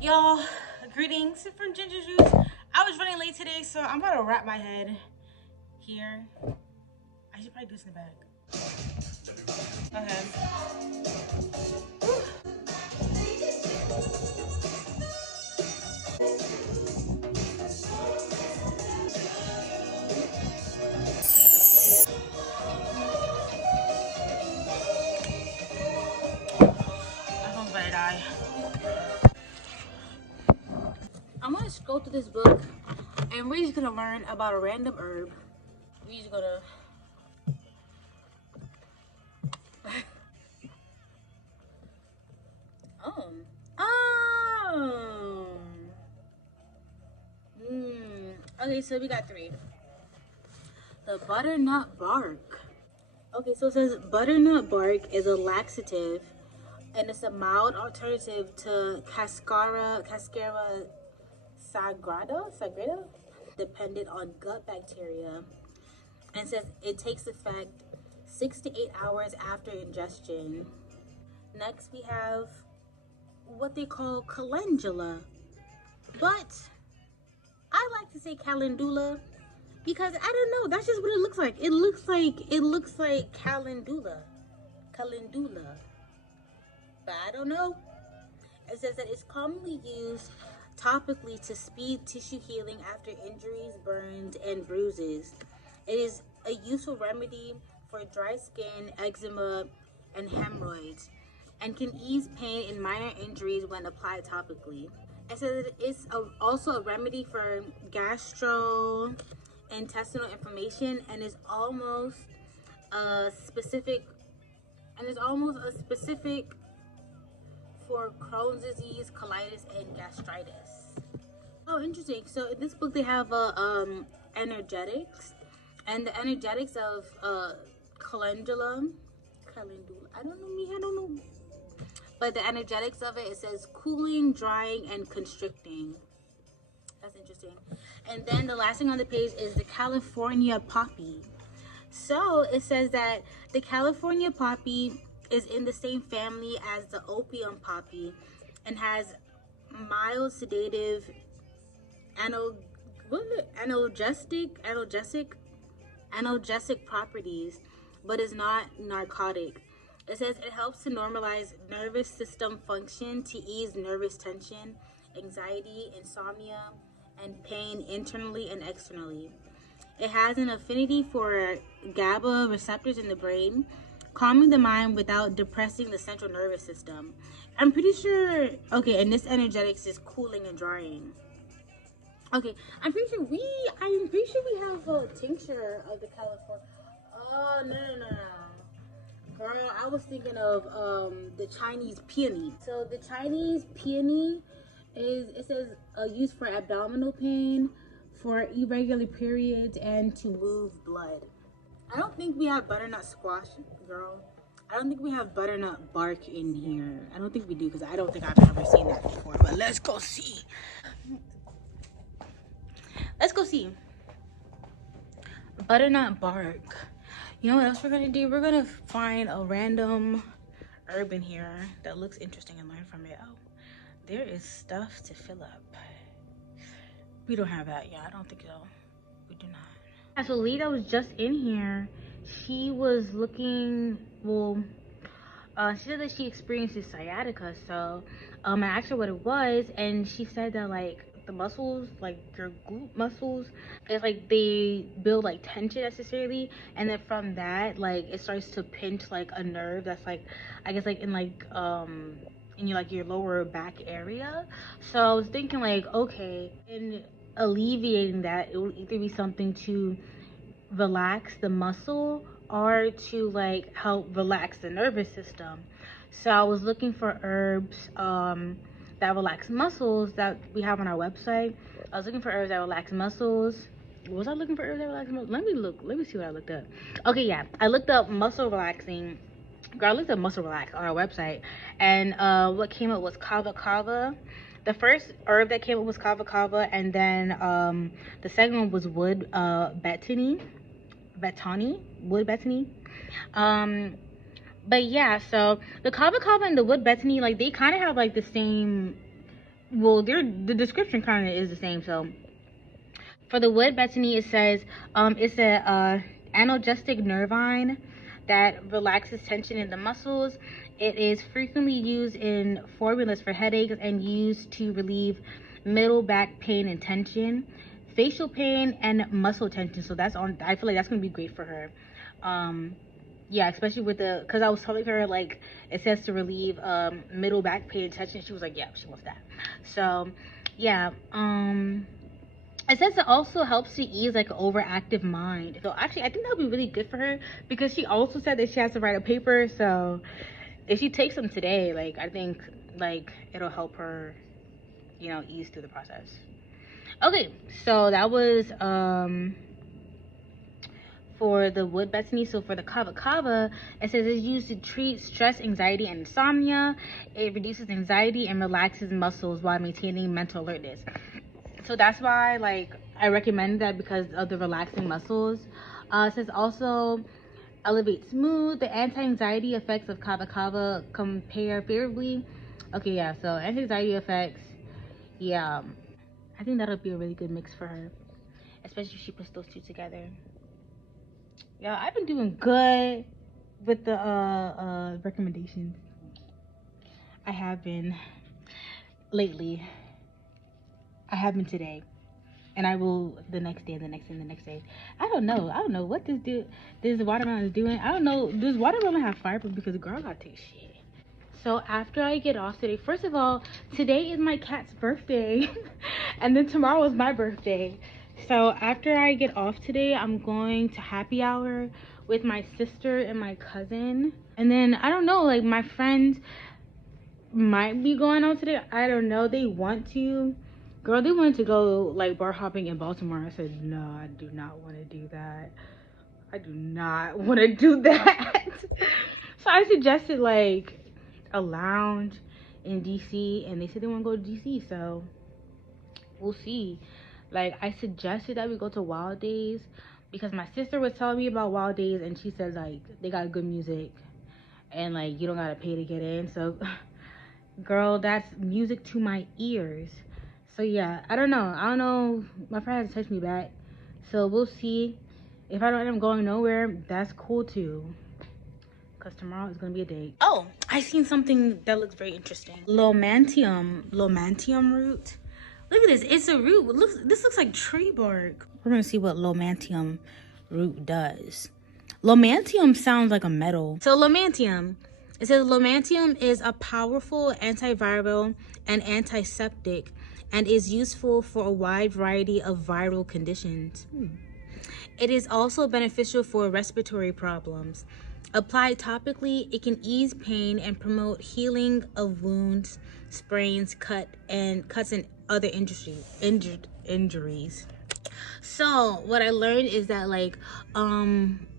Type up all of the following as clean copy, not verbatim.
Y'all, greetings from Ginger Juice. I was running late today, so I'm about to wrap my head here. I should probably do this in the back. Okay. My phone's about to die. I'm gonna scroll through this book, and we're just gonna learn about a random herb. We're just gonna. Oh. Oh. Okay, so we got three. The butternut bark. Okay, so it says butternut bark is a laxative, and it's a mild alternative to cascara sagrada, dependent on gut bacteria. And it says it takes effect 6 to 8 hours after ingestion. Next, we have what they call calendula, but I like to say calendula because I don't know. That's just what it looks like. It looks like calendula, but I don't know. It says that it's commonly used topically to speed tissue healing after injuries, burns, and bruises. It is a useful remedy for dry skin, eczema, and hemorrhoids, and can ease pain in minor injuries when applied topically. It says that it's also a remedy for gastrointestinal inflammation, and is almost a specific for Crohn's disease, colitis, and gastritis. Oh, interesting. So in this book they have energetics, and the energetics of calendula. I don't know. But the energetics of it says cooling, drying, and constricting. That's interesting. And then the last thing on the page is the California poppy. So it says that the California poppy is in the same family as the opium poppy and has mild sedative analgesic properties, but is not narcotic. It says it helps to normalize nervous system function, to ease nervous tension, anxiety, insomnia, and pain internally and externally. It has an affinity for GABA receptors in the brain, calming the mind without depressing the central nervous system. I'm pretty sure, okay, and this energetics is cooling and drying. Okay, I'm pretty sure we have a tincture of the California. Oh, no. Girl, I was thinking of the Chinese peony. So the Chinese peony it says used for abdominal pain, for irregular periods, and to move blood. I don't think we have butternut squash, girl. I don't think we have butternut bark in here. I don't think we do, because I don't think I've ever seen that before. But let's go see. Butternut bark. You know what else we're gonna do? We're gonna find a random herb in here that looks interesting and learn from it. Oh, there is stuff to fill up. We don't have that. Yeah, I don't think so. We do not. So Lee that was just in here, she was looking, she said that she experiences sciatica. So I asked her what it was, and she said that like the muscles, like your glute muscles, it's like they build like tension necessarily, and then from that like it starts to pinch like a nerve that's like, I guess like in like in your lower back area. So I was thinking like, okay, in alleviating that, it will either be something to relax the muscle or to like help relax the nervous system. So I was looking for herbs that relax muscles that we have on our website. I was looking for herbs that relax muscles. Was I looking for herbs that relax muscles? Let me see what I looked up. Okay, yeah, I looked up muscle relaxing. Girl, I looked up muscle relax on our website, and what came up was cava. The first herb that came up was cava, and then the second one was wood betony. But yeah, so the cava and the wood betony, like they kind of have like the same well, the description kind of is the same. So for the wood Bethany, it says it's a analgesic nervine that relaxes tension in the muscles. It is frequently used in formulas for headaches and used to relieve middle back pain and tension, facial pain, and muscle tension. So that's on. I feel like that's gonna be great for her. Yeah, especially with the, because I was telling her like it says to relieve middle back pain and tension. She was like, yeah, she wants that. So yeah, it says it also helps to ease like an overactive mind. So actually, I think that would be really good for her because she also said that she has to write a paper. So if she takes them today, like I think like it'll help her, you know, ease through the process. Okay, so that was for the wood Bethany. So for the cava, it says it's used to treat stress, anxiety, and insomnia. It reduces anxiety and relaxes muscles while maintaining mental alertness. So that's why like I recommend that because of the relaxing muscles. It says also elevates mood. The anti-anxiety effects of cava compare favorably. Okay, yeah, so anti-anxiety effects, yeah, I think that'll be a really good mix for her, especially if she puts those two together. Yeah, I've been doing good with the recommendations. I have been lately. I have been today. And I will the next day, the next day, the next day. I don't know what this watermelon is doing. I don't know. Does watermelon have fiber? Because the girl got to take shit. So after I get off today, first of all, today is my cat's birthday. And then tomorrow is my birthday. So after I get off today, I'm going to happy hour with my sister and my cousin. And then I don't know, like my friends might be going out today. I don't know. They want to. Girl, they wanted to go like bar hopping in Baltimore. I said, no, I do not want to do that. I do not want to do that. So I suggested like a lounge in DC, and they said they want to go to DC. So we'll see. Like I suggested that we go to Wild Days because my sister was telling me about Wild Days, and she said like they got good music and like you don't gotta pay to get in. So girl, that's music to my ears. So yeah, I don't know, my friend hasn't texted me back, so we'll see. If I don't end up going nowhere, that's cool too, because tomorrow is gonna be a date. Oh, I seen something that looks very interesting. Lomantium root. Look at this, it's a root. This looks like tree bark. We're gonna see what Lomantium root does. Lomantium sounds like a metal. So Lomantium, it says Lomantium is a powerful antiviral and antiseptic and is useful for a wide variety of viral conditions. It is also beneficial for respiratory problems. Applied topically, it can ease pain and promote healing of wounds, sprains, cuts, and other injuries. So what I learned is that like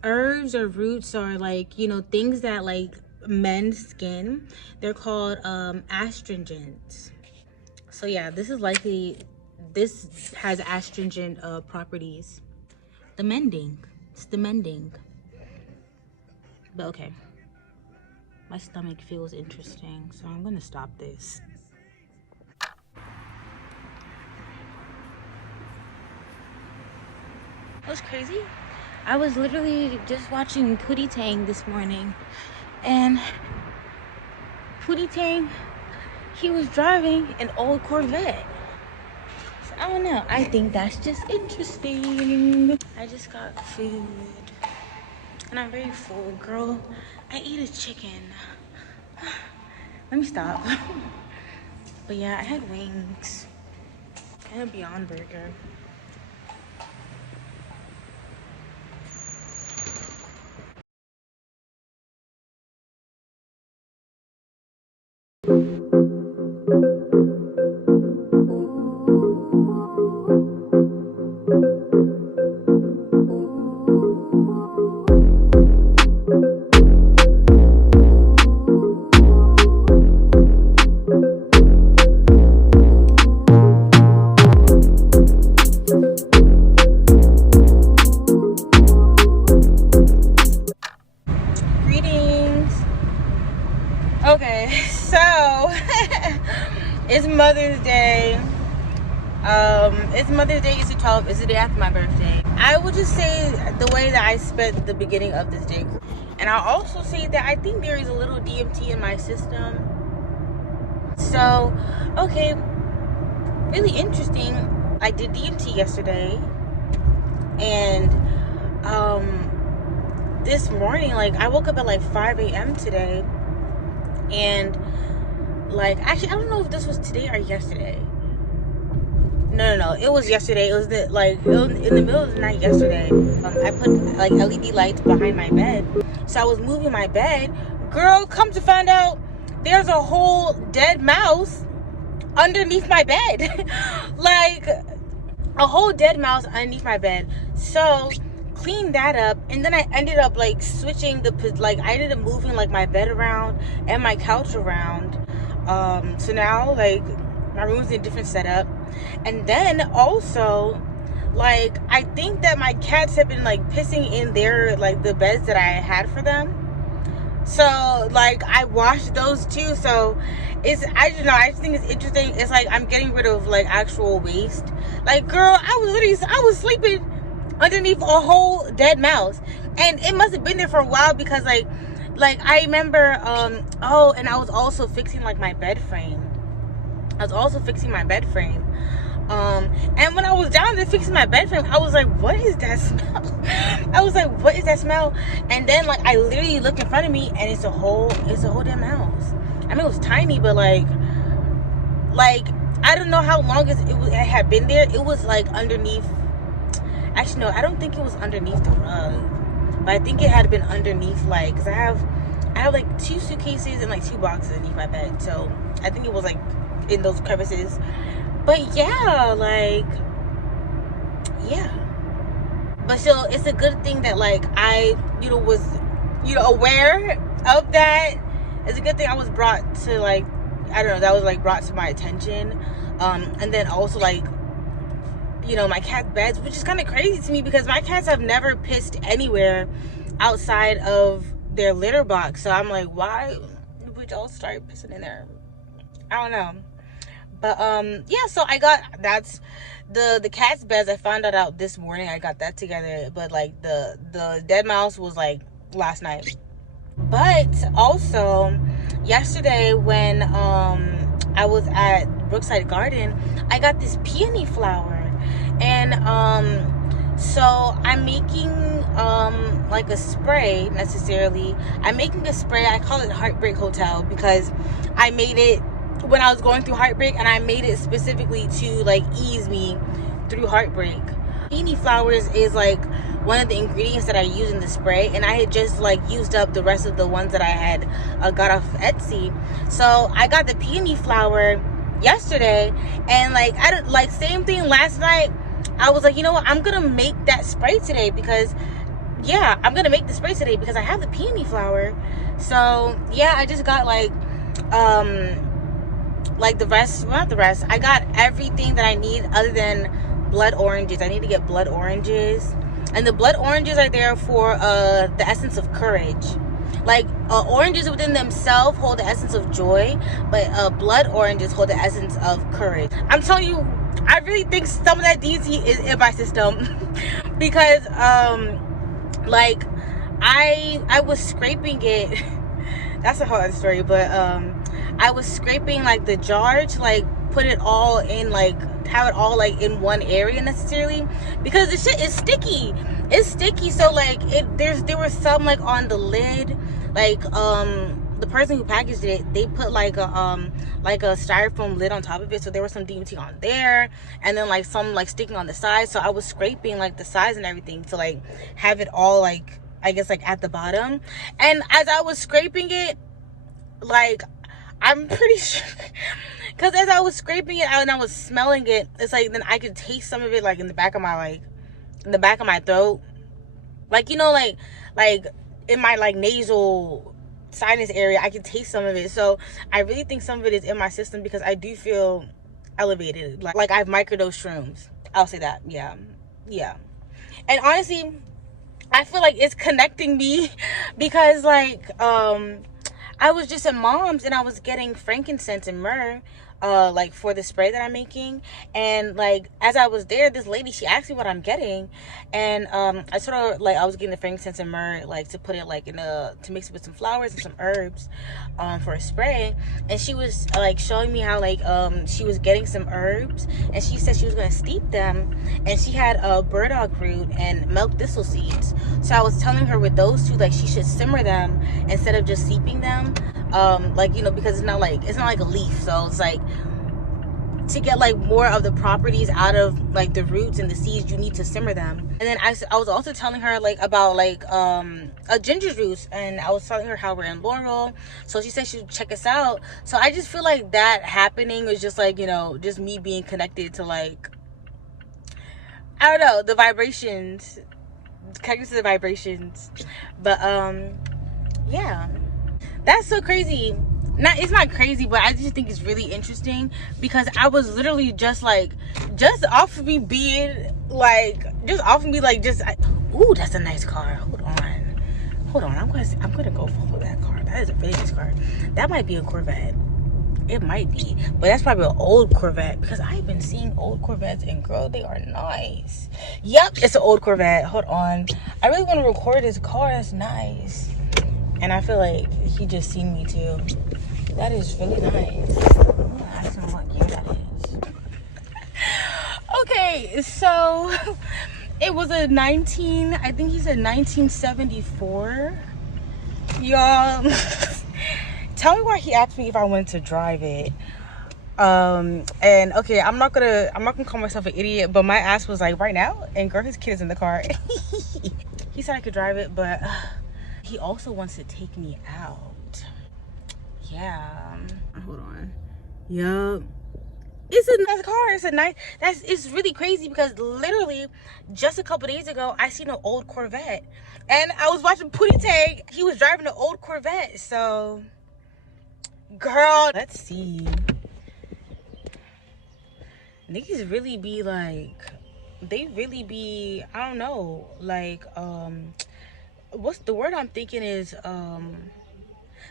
herbs or roots are like, you know, things that like mend skin. They're called astringents. So yeah, this has astringent properties. It's the mending. But okay, my stomach feels interesting, so I'm gonna stop this. That was crazy. I was literally just watching Pootie Tang this morning, and Pootie Tang, he was driving an old Corvette. So I don't know. I think that's just interesting. I just got food, and I'm very full, girl. I ate a chicken. Let me stop. But yeah, I had wings and a Beyond Burger. It's Mother's Day. It's Mother's Day. It's the 12th. It's the day after my birthday. I would just say the way that I spent the beginning of this day. And I'll also say that I think there is a little DMT in my system. So, okay. Really interesting. I did DMT yesterday. And, this morning, like, I woke up at like 5 a.m. today. And, like, actually, I don't know if this was today or yesterday. No, it was yesterday. It was in the middle of the night yesterday. I put like LED lights behind my bed, so I was moving my bed. Girl, come to find out, there's a whole dead mouse underneath my bed. Like a whole dead mouse underneath my bed. So cleaned that up, and then I ended up like switching I ended up moving like my bed around and my couch around. So now like my room's in a different setup. And then also, like, I think that my cats have been like pissing in their like the beds that I had for them. So like I washed those too. So I just think it's interesting. It's like I'm getting rid of like actual waste. Like, girl, I was sleeping underneath a whole dead mouse, and it must have been there for a while because like I remember and I was also fixing like my bed frame. And when I was down there fixing my bed frame, I was like, what is that smell? And then like I literally looked in front of me, and it's a whole damn mouse. I mean, it was tiny, but like I don't know how long it had been there. It was like underneath. Actually, no, I don't think it was underneath the rug, but I think it had been underneath, like, because I have like 2 suitcases and like 2 boxes underneath my bed. So I think it was like in those crevices. But yeah, like, yeah. But still, it's a good thing that like I, was, aware of that. It's a good thing I was brought to like, I don't know, that was like brought to my attention. And then also like, my cat's beds, which is kind of crazy to me because my cats have never pissed anywhere outside of their litter box. So I'm like, why would y'all start pissing in there? I don't know. But yeah, so that's the cat's beds. I found that out this morning. I got that together. But like the dead mouse was like last night. But also yesterday when I was at Brookside Garden, I got this peony flower. And so I'm making like a spray necessarily. I'm making a spray. I call it Heartbreak Hotel because I made it when I was going through heartbreak, and I made it specifically to like ease me through heartbreak. Peony flowers is like one of the ingredients that I use in the spray, and I had just like used up the rest of the ones that I had got off of Etsy. So I got the peony flower yesterday, and like I don't like same thing last night. I was like, you know what, I'm gonna make that spray today because I'm gonna make the spray today because I have the peony flower. So yeah, I just got like the rest, well, not the rest, I got everything that I need other than blood oranges. I need to get blood oranges, and the blood oranges are there for the essence of courage. Like oranges within themselves hold the essence of joy, but blood oranges hold the essence of courage. I'm telling you, I really think some of that DT is in my system because like I was scraping it. That's a whole other story, but I was scraping like the jar to like put it all in, like have it all like in one area necessarily, because the shit is sticky. It's sticky. So like there was some like on the lid, like the person who packaged it, they put like a styrofoam lid on top of it, so there was some DMT on there, and then like some like sticking on the side. So I was scraping like the sides and everything to like have it all like, I guess, like at the bottom. And as I was scraping it, like I'm pretty sure, because as I was scraping it out and I was smelling it, it's like then I could taste some of it like in the back of my throat, like like in my like nasal sinus area. I can taste some of it. So I really think some of it is in my system because I do feel elevated, like I've microdosed shrooms. I'll say that. Yeah. And honestly, I feel like it's connecting me because like I was just at mom's and I was getting frankincense and myrrh like for the spray that I'm making. And like as I was there, this lady, she asked me what I'm getting, and I told her like I was getting the frankincense and myrrh, like to put it like in a, to mix it with some flowers and some herbs for a spray. And she was like showing me how like she was getting some herbs, and she said she was gonna steep them, and she had burdock root and milk thistle seeds. So I was telling her with those two, like she should simmer them instead of just steeping them, like, you know, because it's not like a leaf, so it's like to get like more of the properties out of like the roots and the seeds, you need to simmer them. And then I was also telling her like about like a ginger juice, and I was telling her how we're in Laurel, so she said she would check us out. So I just feel like that happening was just like, you know, just me being connected to like, I don't know, the vibrations, connected to the vibrations. But yeah, that's so crazy. It's not crazy, but I just think it's really interesting, because I was literally just like, just off of me being like, just off of me like, just ooh, that's a nice car. Hold on, I'm gonna go follow that car. That is a really nice car. That might be a Corvette. It might be, but that's probably an old Corvette, because I've been seeing old Corvettes, and girl, they are nice. Yep, it's an old Corvette. Hold on, I really want to record this car. That's nice. And I feel like he just seen me too. That is really nice. I don't know what year that is. Okay, so it was a I think he said 1974. Y'all, tell me why he asked me if I wanted to drive it. And okay, I'm not gonna call myself an idiot, but my ass was like, right now? And girl, his kid is in the car. He said I could drive it, but he also wants to take me out. Yeah. Hold on. Yup. It's a nice car. It's a nice. It's really crazy, because literally just a couple days ago I seen an old Corvette, and I was watching Pootie Tang. He was driving an old Corvette. So, girl, let's see. Niggas really be like, they really be, I don't know, like what's the word I'm thinking is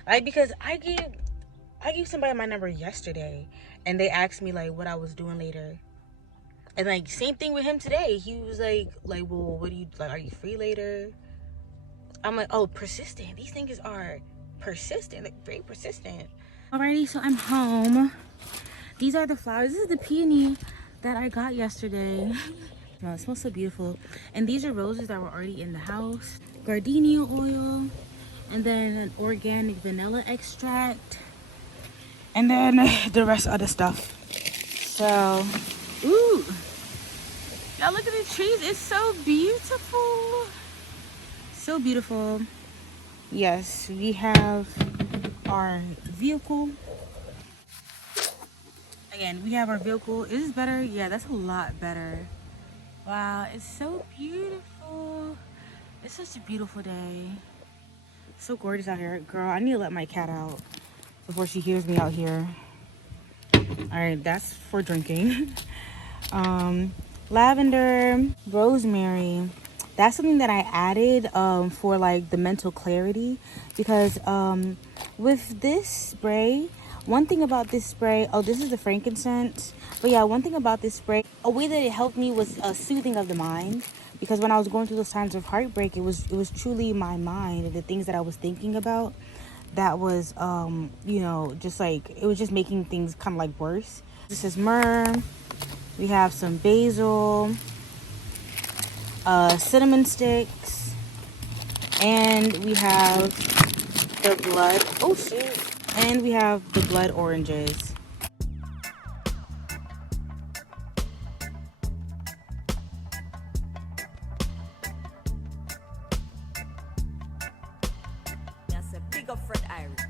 like, because I gave somebody my number yesterday, and they asked me like what I was doing later, and like same thing with him today. He was like, well, what do you like? Are you free later? I'm like, oh, persistent. These things are persistent, like very persistent. Alrighty, so I'm home. These are the flowers. This is the peony that I got yesterday. Wow, it smells so beautiful. And these are roses that were already in the house. Gardenia oil, and then an organic vanilla extract, and then the rest of the stuff. So, ooh, y'all look at the trees. It's so beautiful. So beautiful. Yes, we have our vehicle. Again, we have our vehicle. Is this better? Yeah, that's a lot better. Wow, it's so beautiful. It's such a beautiful day. So gorgeous out here. Girl, I need to let my cat out before she hears me out here. Alright, that's for drinking. Lavender, rosemary. That's something that I added for like the mental clarity, because with this spray, one thing about this spray, oh, this is the frankincense, but yeah, one thing about this spray, a way that it helped me was soothing of the mind, because when I was going through those times of heartbreak, it was truly my mind and the things that I was thinking about that was you know, just like, it was just making things kind of like worse. This is myrrh. We have some basil, cinnamon sticks, and we have the blood, oh shit, and we have the blood oranges. That's a big up Fred Irie.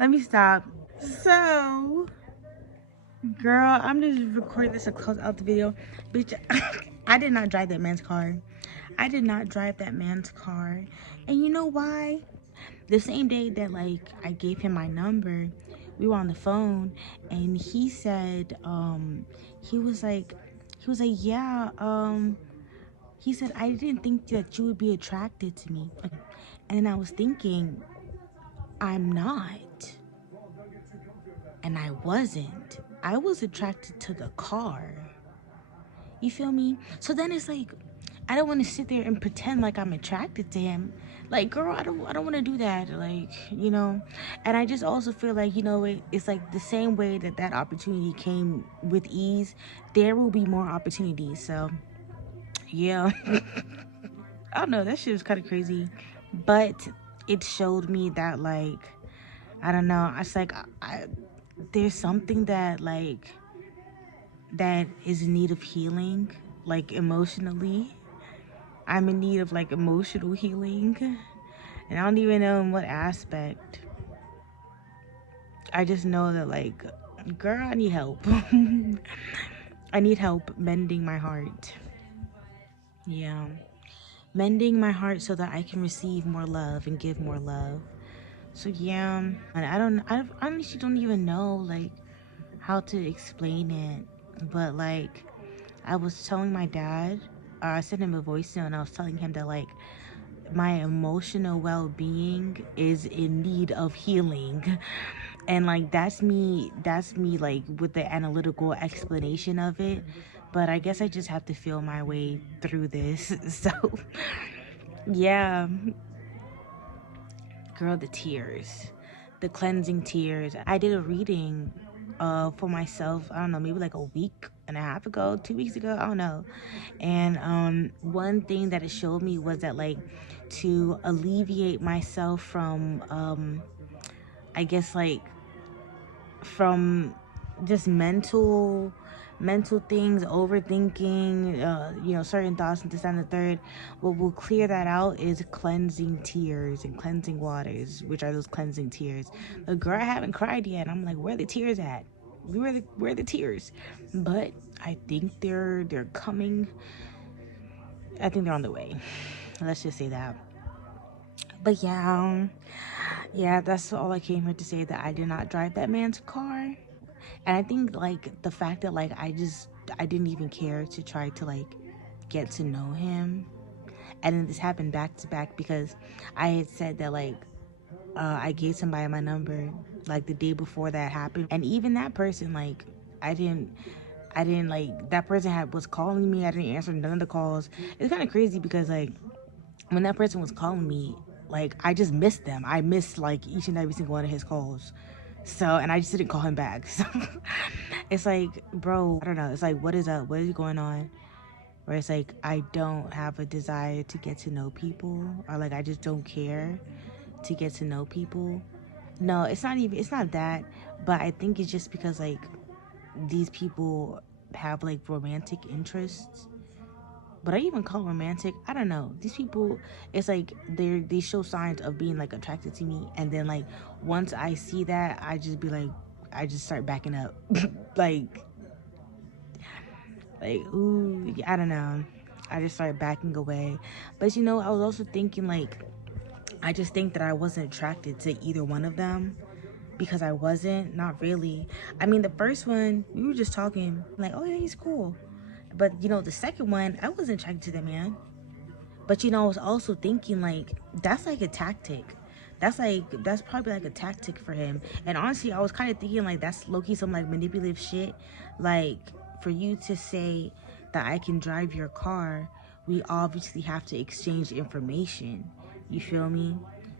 Let me stop. So, girl, I'm just recording this to close out the video. Bitch, I did not drive that man's car. I did not drive that man's car. And you know why? The same day that like I gave him my number, we were on the phone and he said, he was like, yeah, he said, I didn't think that you would be attracted to me. And then I was thinking, I'm not. And I wasn't. I was attracted to the car. You feel me? So then it's like, I don't want to sit there and pretend like I'm attracted to him. Like, girl, I don't want to do that. Like, you know. And I just also feel like, you know, it's like the same way that that opportunity came with ease. There will be more opportunities. So, yeah. I don't know. That shit was kind of crazy, but it showed me that like, I don't know. It's like there's something that like that is in need of healing, like emotionally. I'm in need of like emotional healing, and I don't even know in what aspect. I just know that like, girl, I need help. I need help mending my heart. Yeah, mending my heart so that I can receive more love and give more love. So yeah, and I honestly don't even know like how to explain it, but like I was telling my dad, I sent him a voice note and I was telling him that like my emotional well-being is in need of healing. And like that's me like with the analytical explanation of it, but I guess I just have to feel my way through this. So yeah, girl, the tears, the cleansing tears. I did a reading for myself, I don't know, maybe like a week and a half ago, 2 weeks ago, I don't know. And one thing that it showed me was that like to alleviate myself from I guess like from just mental things, overthinking, you know, certain thoughts and this and the third. What will clear that out is cleansing tears and cleansing waters, which are those cleansing tears. The girl, I haven't cried yet. I'm like, where are the tears at? Where are the tears? But I think they're coming. I think they're on the way. Let's just say that. But yeah, that's all I came here to say, that I did not drive that man's car. And I think like the fact that like I didn't even care to try to like get to know him. And then this happened back to back because I had said that like I gave somebody my number like the day before that happened. And even that person, like I didn't like, that person was calling me. I didn't answer none of the calls. It's kind of crazy because like when that person was calling me, like I just missed them. I missed like each and every single one of his calls. So, and I just didn't call him back. So it's like, bro, I don't know. It's like, what is up? What is going on? Where it's like, I don't have a desire to get to know people, or like, I just don't care to get to know people. No, it's not that. But I think it's just because like these people have like romantic interests, but I even call romantic. I don't know. These people, it's like they show signs of being like attracted to me, and then like once I see that, I just be like, I just start backing up, like ooh, I don't know. I just start backing away. But you know, I was also thinking like, I just think that I wasn't attracted to either one of them because I wasn't, not really. I mean, the first one we were just talking like, oh yeah, he's cool. But you know, the second one, I wasn't attracted to that man. But you know, I was also thinking like that's like a tactic. That's probably like a tactic for him. And honestly, I was kind of thinking like that's low-key some like manipulative shit. Like for you to say that I can drive your car, we obviously have to exchange information. You feel me?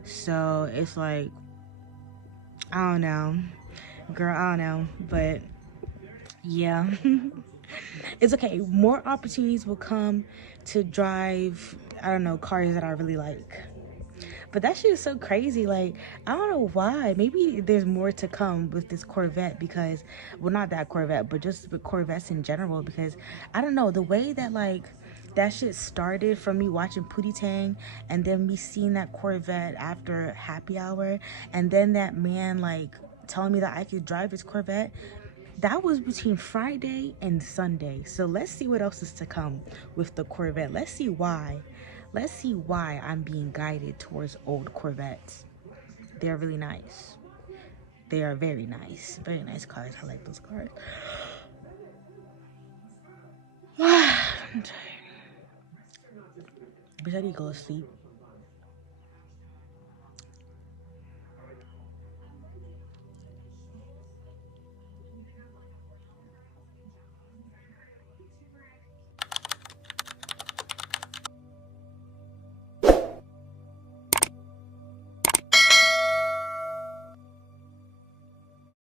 So it's like, I don't know. Girl, I don't know. But yeah. It's okay. More opportunities will come to drive, I don't know, cars that I really like. But that shit is so crazy. Like, I don't know why. Maybe there's more to come with this Corvette because, well, not that Corvette, but just with Corvettes in general. Because I don't know, the way that like that shit started from me watching Pootie Tang, and then me seeing that Corvette after happy hour, and then that man like telling me that I could drive his Corvette. That was between Friday and Sunday. So let's see what else is to come with the Corvette. Let's see why. Let's see why I'm being guided towards old Corvettes. They're really nice. They are very nice. Very nice cars. I like those cars. I'm tired. Bitch, I need to go to sleep.